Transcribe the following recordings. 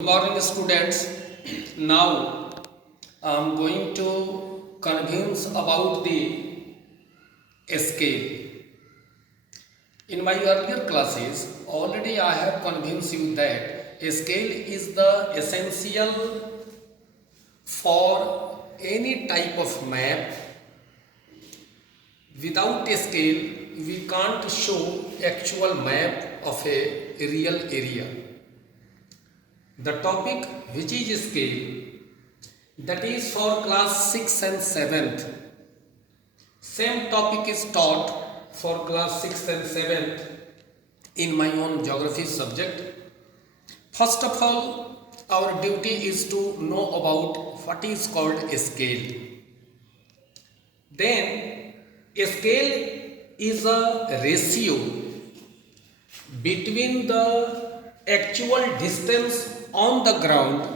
Good morning, students. Now I am going to convince about the scale. In my earlier classes, already I have convinced you that a scale is the essential for any type of map. Without a scale, we can't show actual map of a real area. The topic which is scale, that is for class 6th and 7th. Same topic is taught for class 6th and 7th in my own geography subject. First of all, our duty is to know about what is called a scale. Then a scale is a ratio between the actual distance on the ground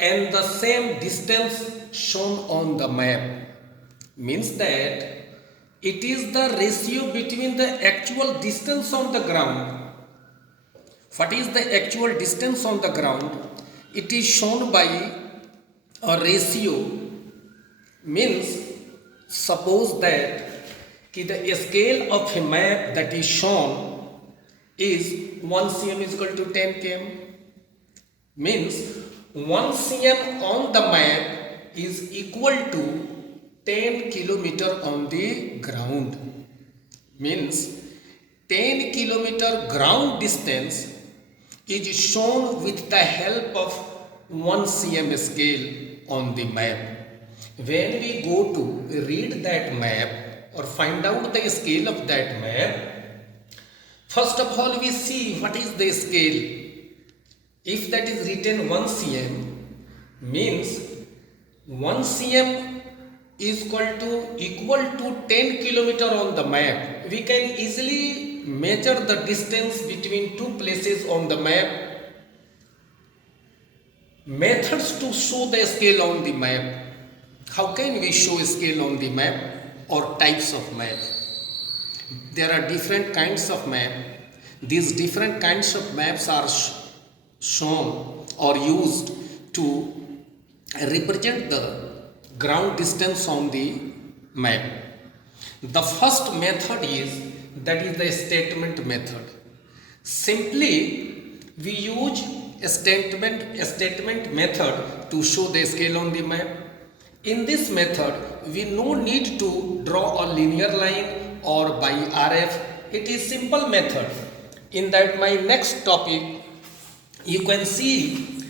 and the same distance shown on the map. Means that it is the ratio between the actual distance on the ground. What is the actual distance on the ground? It is shown by a ratio. Means suppose that the scale of a map that is shown is 1 cm is equal to 10 km. Means 1 cm on the map is equal to 10 kilometer on the ground. Means 10 kilometer ground distance is shown with the help of 1 cm scale on the map. When we go to read that map or find out the scale of that map, first of all we see what is the scale. If that is written 1 cm, means 1 cm is equal to 10 kilometer on the map. We can easily measure the distance between two places on the map. Methods to show the scale on the map. How can we show a scale on the map or types of map? There are different kinds of map. These different kinds of maps are shown or used to represent the ground distance on the map. The first method is the statement method. Simply we use a statement method to show the scale on the map. In this method we no need to draw a linear line or by RF. It is simple method. In that my next topic you can see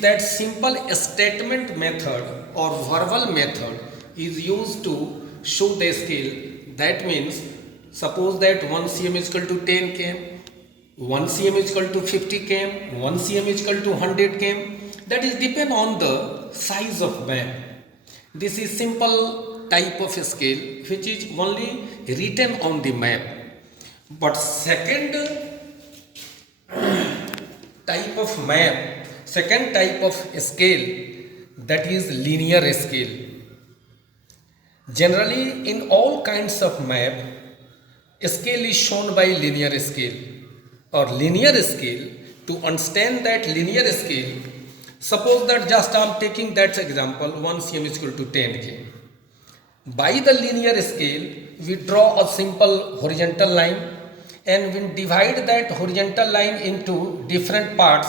that simple statement method or verbal method is used to show the scale. That means suppose that 1 cm is equal to 10 km, 1 cm is equal to 50 km, 1 cm is equal to 100 km. That is depend on the size of map. This is simple type of scale which is only written on the map. But second type of map, second type of scale, that is linear scale. Generally in all kinds of map, scale is shown by linear scale or linear scale. To understand that linear scale, suppose that just I am taking that example 1 cm is equal to 10 km. By the linear scale we draw a simple horizontal line and we divide that horizontal line into different parts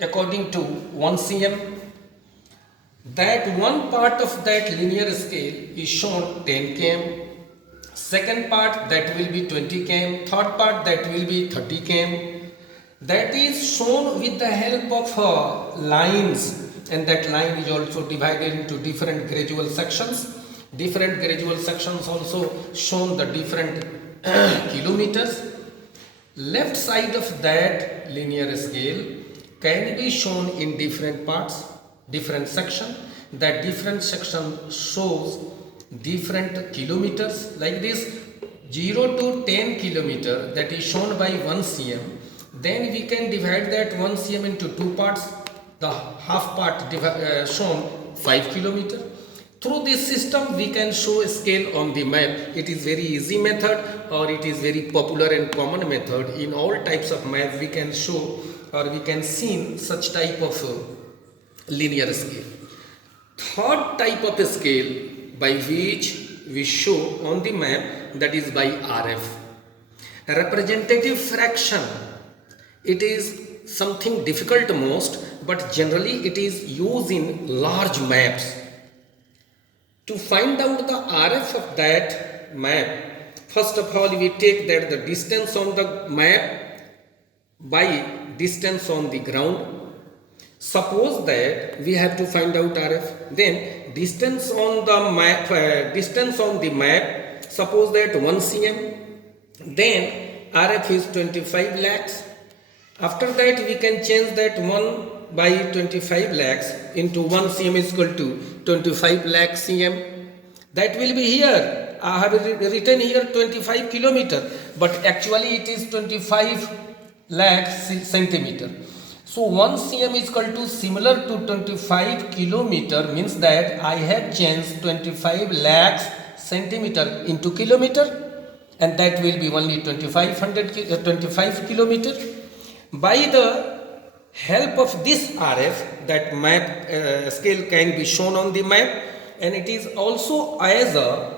according to 1 cm. That one part of that linear scale is shown 10 km, second part that will be 20 km, third part that will be 30 km. That is shown with the help of lines, and that line is also divided into different gradual sections. Different gradual sections also shown the different kilometers. Left side of that linear scale can be shown in different parts, different section. That different section shows different kilometers like this. 0 to 10 kilometer that is shown by 1 cm. Then we can divide that 1 cm into two parts. The half part shown 5 kilometer. Through this system we can show a scale on the map. It is very easy method or it is very popular and common method. In all types of map we can show or we can see such type of linear scale. Third type of scale by which we show on the map, that is by RF. Representative fraction, it is something difficult most, but generally it is used in large maps. To find out the RF of that map, first of all we take that the distance on the map by distance on the ground. Suppose that we have to find out RF, then distance on the map, suppose that 1 cm, then RF is 25 lakhs. After that we can change that 1 by 25 lakhs into 1 cm is equal to 25 lakh cm. That will be here. I have written here 25 kilometer, but actually it is 25 lakh centimeter. So 1 cm is equal to similar to 25 kilometer, means that I have changed 25 lakhs centimeter into kilometer, and that will be only 25 kilometer. By the help of this RF, that map scale can be shown on the map, and it is also as a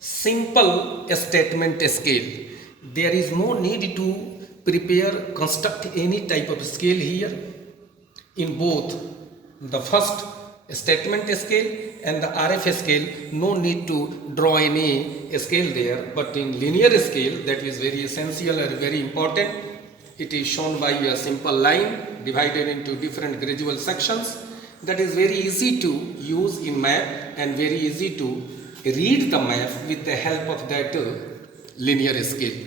simple statement scale. There is no need to construct any type of scale here. In both the first statement scale and the RF scale, no need to draw any scale there, but in linear scale, that is very essential or very important. It is shown by a simple line divided into different gradual sections. That is very easy to use in map and very easy to read the map with the help of that linear scale.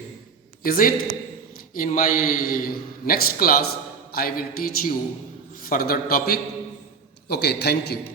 Is it? In my next class, I will teach you further topic. Okay, thank you.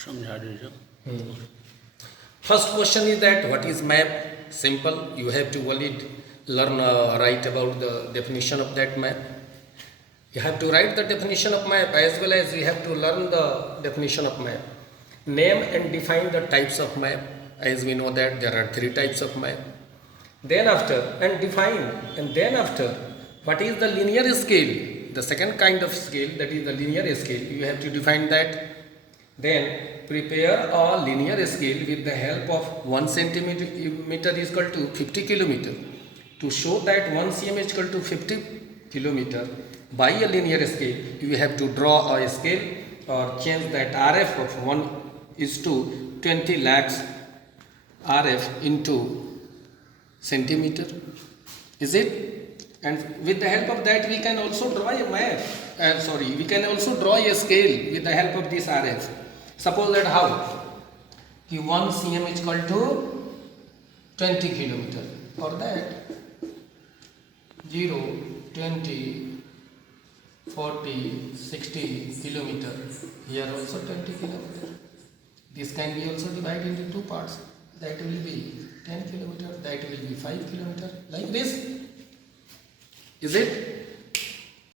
समझा दीजिए। First question is that what is map? Simple. You have to only learn write about the definition of that map. You have to write the definition of map as well as you have to learn the definition of map. Name and define the types of map. As we know that there are 3 types of map. Then after and define, and then after what is the linear scale? The second kind of scale, that is the linear scale. You have to define that. Then prepare a linear scale with the help of 1 centimeter is equal to 50 kilometer. To show that 1 cm is equal to 50 kilometer by a linear scale, you have to draw a scale or change that RF of 1 is to 20 lakhs RF into centimeter. Is it? And with the help of that we can also draw a map. We can also draw a scale with the help of this RF. Suppose that how? 1 cm is equal to 20 kilometer. For that 0, 20, 40, 60 kilometer. Here also 20 kilometer. This can be also divided into 2 parts. That will be 10 kilometer. That will be 5 kilometer. Like this. Is it?